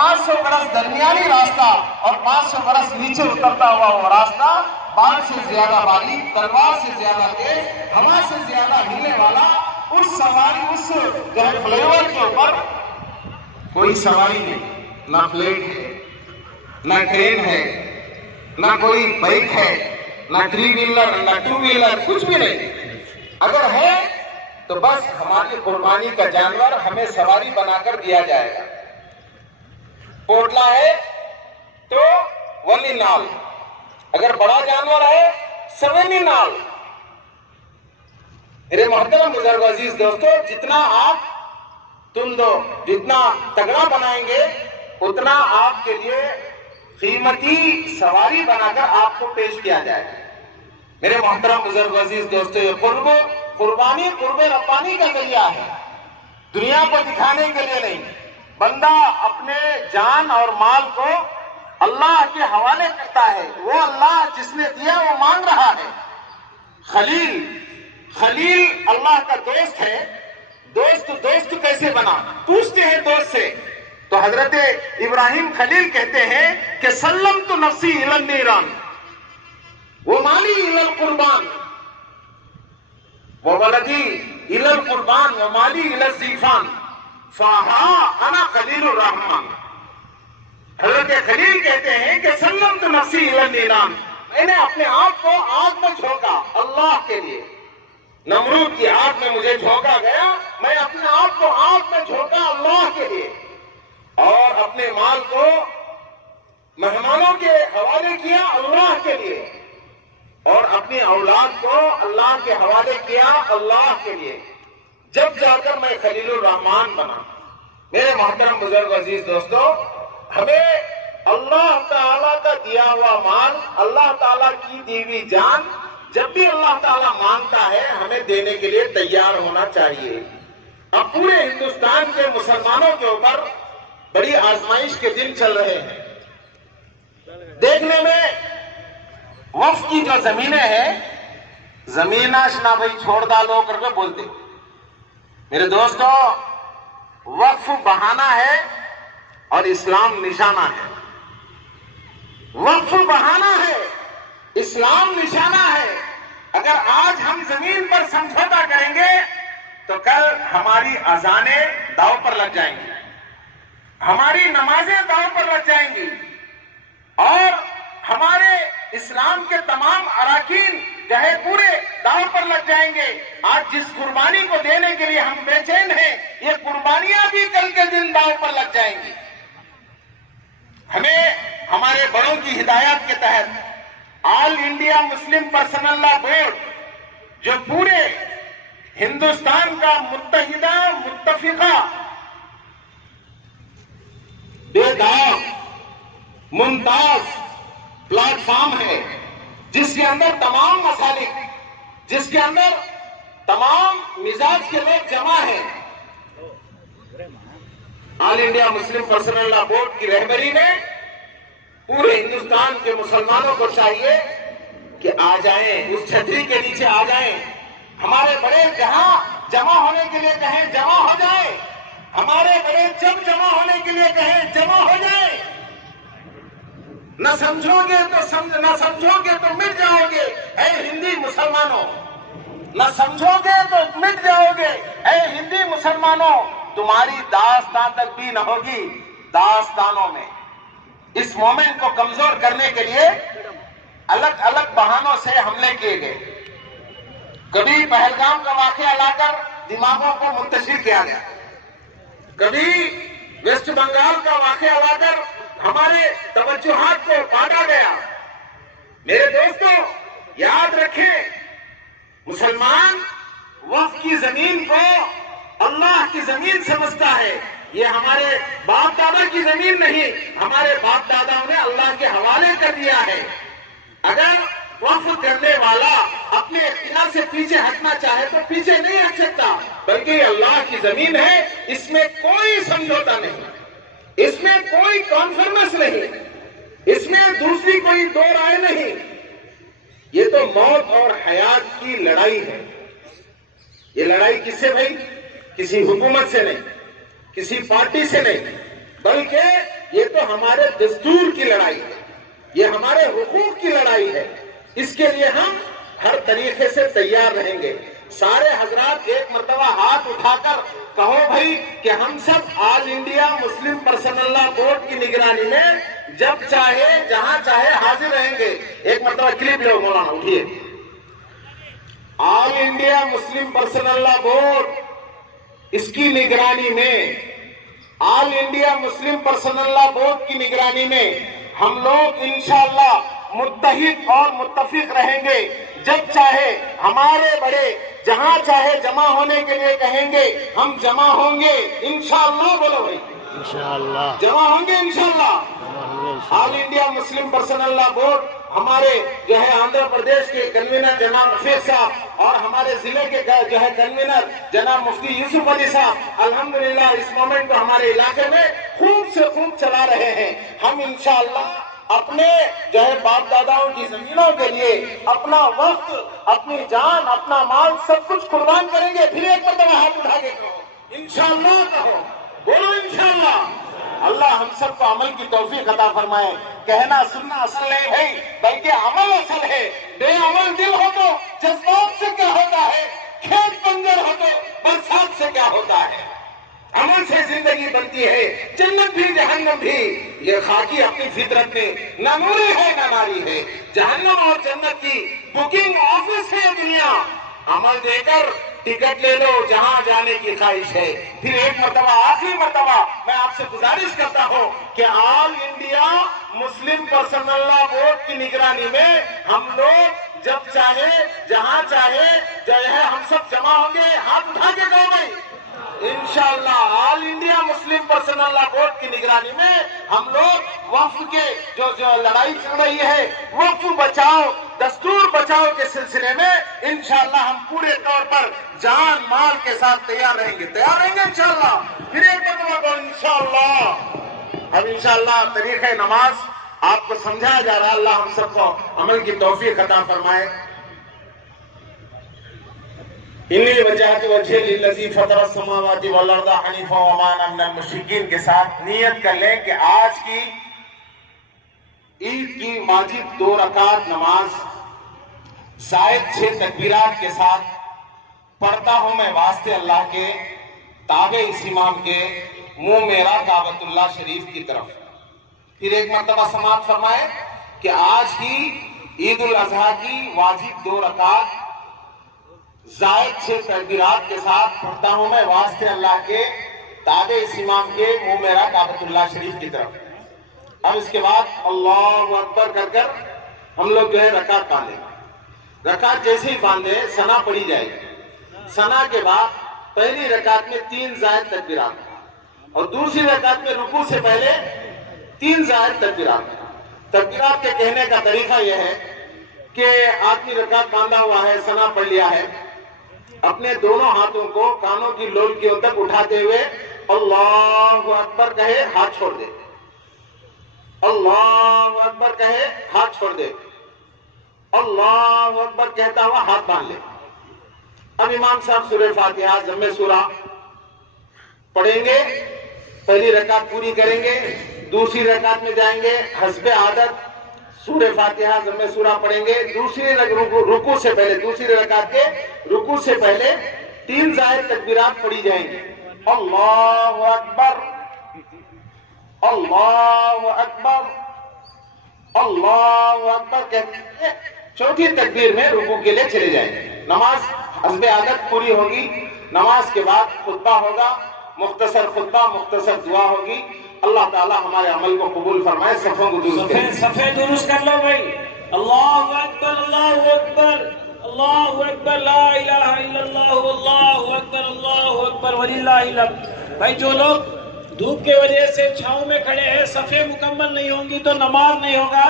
500 برس درمیانی راستہ اور 500 برس نیچے اترتا ہوا وہ راستہ، بال سے زیادہ باریک، تلوار سے زیادہ تیز، ہوا سے زیادہ ہلنے والا، اس سواری اس جو ہے فلیور کے اوپر کوئی سواری نہیں، نہ پلیٹ ہے، نہ ٹرین ہے، نہ کوئی بائک ہے، نہ 3 ویلر، نہ 2 ویلر، کچھ بھی نہیں۔ اگر ہے تو بس ہماری قربانی کا جانور ہمیں سواری بنا کر دیا جائے گا۔ پوٹلا ہے تو 1 نال، اگر بڑا جانور ہے 7 نال۔ میرے محترم بزرگ عزیز دوستو، جتنا آپ جتنا تگڑا بنائیں گے اتنا آپ کے لیے قیمتی سواری بنا کر آپ کو پیش کیا جائے گا۔ میرے محترم بزرگ عزیز دوستو، یہ قربانی قرب ربانی کا ذریعہ ہے، دنیا کو دکھانے کے لیے نہیں۔ بندہ اپنے جان اور مال کو اللہ کے حوالے کرتا ہے، وہ اللہ جس نے دیا وہ مانگ رہا ہے۔ خلیل اللہ کا دوست ہے، دوست کیسے بنا؟ پوچھتے ہیں دوست سے، تو حضرت ابراہیم خلیل کہتے ہیں کہ سلمت نفسی الی النیران ومالی الی القربان وولدی الی القربان ومالی الی الزیفان فہا انا خلیل الرحمن۔ حضرت خلیل کہتے ہیں کہ سلمت نفسی الی النیران، میں نے اپنے آپ کو آگ میں جھونکا اللہ کے لیے۔ نمرود کی آگ میں مجھے جھونکا گیا، میں اپنے آپ کو آگ میں جھونکا اللہ کے لیے، اور اپنے مال کو مہمانوں کے حوالے کیا اللہ کے لیے، اور اپنی اولاد کو اللہ کے حوالے کیا اللہ کے لیے، جب جا کر میں خلیل الرحمان بنا۔ میرے محترم بزرگ عزیز دوستو، ہمیں اللہ تعالیٰ کا دیا ہوا مال، اللہ تعالیٰ کی دی ہوئی جان، جب بھی اللہ تعالیٰ مانگتا ہے ہمیں دینے کے لیے تیار ہونا چاہیے۔ اب پورے ہندوستان کے مسلمانوں کے اوپر بڑی آزمائش کے دن چل رہے ہیں۔ دیکھنے میں وقف کی جو زمینیں ہیں، زمین آشنا بھائی چھوڑ ڈالو کر کے بولتے۔ میرے دوستو، وقف بہانہ ہے اور اسلام نشانہ ہے۔ وقف بہانہ ہے، اسلام نشانہ ہے۔ اگر آج ہم زمین پر سمجھوتا کریں گے تو کل ہماری اذانیں داؤ پر لگ جائیں گی، ہماری نمازیں داؤ پر لگ جائیں گی، اور ہمارے اسلام کے تمام اراکین جو ہے پورے داؤ پر لگ جائیں گے۔ آج جس قربانی کو دینے کے لیے ہم بے چین ہیں، یہ قربانیاں بھی کل کے دن داؤ پر لگ جائیں گی۔ ہمیں ہمارے بڑوں کی ہدایات کے تحت آل انڈیا مسلم پرسنل لا بورڈ، جو پورے ہندوستان کا متحدہ متفقہ بے داغ ممتاز پلیٹ فارم ہے، جس کے اندر تمام مسالک، جس کے اندر تمام مزاج کے لوگ جمع ہیں، آل انڈیا مسلم پرسنل لا بورڈ کی رہبری میں پورے ہندوستان کے مسلمانوں کو چاہیے کہ آ جائیں، اس چھتری کے نیچے آ جائیں۔ ہمارے بڑے جہاں جمع ہونے کے لیے کہیں جمع ہو جائیں، ہمارے بڑے جب جمع ہونے کے لیے کہیں جمع ہو جائیں۔ نہ سمجھو گے تو مٹ جاؤ گے اے ہندی مسلمانوں، نہ سمجھو گے تو مٹ جاؤ گے اے ہندی مسلمانوں۔ تمہاری داستان تک بھی نہ ہوگی داستانوں میں۔ اس مومنٹ کو کمزور کرنے کے لیے الگ الگ بہانوں سے حملے کیے گئے۔ کبھی پہلگام کا واقعہ لا کر دماغوں کو منتشر کیا گیا، کبھی ویسٹ بنگال کا واقعہ لا کر ہمارے توجہات کو کاٹا گیا۔ میرے دوستو، یاد رکھیں، مسلمان وقف کی زمین کو اللہ کی زمین سمجھتا ہے۔ یہ ہمارے باپ دادا کی زمین نہیں، ہمارے باپ داداؤں نے اللہ کے حوالے کر دیا ہے۔ اگر وقف کرنے والا اپنے اختیار سے پیچھے ہٹنا چاہے تو پیچھے نہیں ہٹ سکتا، بلکہ یہ اللہ کی زمین ہے، اس میں کوئی سمجھوتا نہیں، اس میں کوئی کانفرنس نہیں، اس میں دوسری کوئی دو رائے نہیں۔ یہ تو موت اور حیات کی لڑائی ہے۔ یہ لڑائی کس سے بھائی؟ کسی حکومت سے نہیں، کسی پارٹی سے نہیں، بلکہ یہ تو ہمارے دستور کی لڑائی ہے، یہ ہمارے حقوق کی لڑائی ہے، اس کے لیے ہم ہر طریقے سے تیار رہیں گے۔ سارے حضرات ایک مرتبہ ہاتھ اٹھا کر کہو بھائی کہ ہم سب آل انڈیا مسلم پرسنل لا بورڈ کی نگرانی میں جب چاہے جہاں چاہے حاضر رہیں گے۔ ایک مرتبہ کلپ لو مولانا، اٹھیے۔ آل انڈیا مسلم پرسنل لا بورڈ، اس کی نگرانی میں، آل انڈیا مسلم پرسنل لا بورڈ کی نگرانی میں ہم لوگ انشاءاللہ متحد اور متفق رہیں گے۔ جب چاہے ہمارے بڑے جہاں چاہے جمع ہونے کے لیے کہیں گے، ہم جمع ہوں گے انشاءاللہ۔ بولو بھائی انشاءاللہ جمع ہوں گے انشاءاللہ۔ آل انڈیا مسلم پرسنل لا بورڈ ہمارے جو ہے آندھرا پردیش کے کنوینر جناب رفیق صاحب اور ہمارے ضلع کے جو ہے کنوینر جناب مفتی یوسف علی صاحب الحمدللہ اس مومنٹ کو ہمارے علاقے میں خوب سے خوب چلا رہے ہیں۔ ہم انشاءاللہ اپنے جو ہے باپ داداؤں کی زمینوں کے لیے اپنا وقت، اپنی جان، اپنا مال سب کچھ قربان کریں گے۔ پھر ایک مرتبہ ہاتھ اٹھا کے کہو انشاءاللہ، کہو بولو انشاءاللہ۔ اللہ ہم سب کو عمل کی توفیق عطا فرمائے۔ کہنا سننا اصل نہیں ہے بلکہ عمل اصل ہے۔ بے عمل دل ہو تو جذبات سے کیا ہوتا ہے، کھیت بنجر ہو تو برسات سے کیا ہوتا ہے۔ عمل سے زندگی بنتی ہے، جنت بھی جہنم بھی۔ یہ خاکی اپنی فطرت میں نہ نوری ہے نہ ناری ہے۔ جہنم اور جنت کی بکنگ آفس ہے دنیا۔ عمل دے کر ٹکٹ لے لو جہاں جانے کی خواہش ہے۔ پھر ایک مرتبہ آخری مرتبہ میں آپ سے گزارش کرتا ہوں کہ آل انڈیا مسلم پرسنل لا بورڈ کی نگرانی میں ہم لوگ جب چاہے جہاں چاہے جو ہے ہم سب جمع ہوں گے۔ ہاتھ اٹھا کے کہو بھائی انشاءاللہ آل انڈیا مسلم پرسنل لا بورڈ کی نگرانی میں ہم لوگ وقف کے جو لڑائی چل رہی ہے، وقف بچاؤ دستور بچاؤ کے سلسلے میں انشاءاللہ ہم پورے طور پر جان مال کے ساتھ تیار رہیں گے انشاءاللہ۔ پھر ایک مرتبہ کو انشاءاللہ۔ اب انشاءاللہ طریقہ نماز آپ کو سمجھایا جا رہا ہے۔ اللہ ہم سب کو عمل کی توفیق عطا فرمائے۔ انی وجہت وجہ للذی فطر السماوات والارض حنیفا وما انا من المشرکین کے ساتھ نیت کر لیں کہ آج کی عید کی واجب 2 رکعت نماز زائد 6 تکبیرات کے ساتھ پڑھتا ہوں میں واسطے اللہ کے، تابع اس امام کے، منہ میرا کعبۃ اللہ شریف کی طرف۔ پھر ایک مرتبہ سماعت فرمائے کہ آج کی عید الاضحیٰ کی واجب 2 رکعت زائد 6 تکبیرات کے ساتھ پڑھتا ہوں میں واسطے اللہ کے، تابع اس امام کے، منہ میرا کعبۃ اللہ شریف کی طرف۔ اب اس کے بعد اللہ اکبر کر کر ہم لوگ جو ہے رکعت باندھیں۔ رکعت جیسے ہی باندھے ثنا پڑھی جائے گی۔ ثنا کے بعد پہلی رکعت میں 3 زائد تکبیرات اور دوسری رکعت میں رکوع سے پہلے 3 زائد تکبیرات۔ تکبیرات کے کہنے کا طریقہ یہ ہے کہ آدمی رکعت باندھا ہوا ہے، ثنا پڑھ لیا ہے، اپنے دونوں ہاتھوں کو کانوں کی لوٹیوں تک اٹھاتے ہوئے اللہ اکبر کہے، ہاتھ چھوڑ دے، اللہ اکبر کہے، ہاتھ چھوڑ دے، اللہ اکبر کہتا ہوا ہاتھ باندھ لے۔ اب امام صاحب سورہ فاتحہ ضم سورہ پڑھیں گے، پہلی رکعت پوری کریں گے، دوسری رکعت میں جائیں گے، حسب عادت سورہ فاتحہ ضم سورہ پڑھیں گے، دوسری رکوع سے پہلے، دوسری رکعت کے رکوع سے پہلے 3 زائد تکبیرات پڑھی جائیں گے۔ اللہ اکبر، اللہ اکبر، اللہ اکبر کہتے ہیں چوتھی تکبیر میں رکوع کے لیے چلے جائیں گے۔ نماز حسب عادت پوری ہوگی۔ نماز کے بعد خطبہ ہوگا، مختصر خطبہ، مختصر دعا ہوگی۔ اللہ تعالی ہمارے عمل کو قبول فرمائے۔ صفوں کو درست کریں، صفے درست کر لو بھائی۔ اللہ اکبر، اللہ اکبر، اللہ اکبر، لا الہ الا اللہ، اللہ اکبر، اللہ اکبر وللہ الحمد۔ بھائی جو لوگ دھوپ کے وجہ سے چھاؤں میں کھڑے ہیں، صفے مکمل نہیں ہوں گی تو نماز نہیں ہوگا۔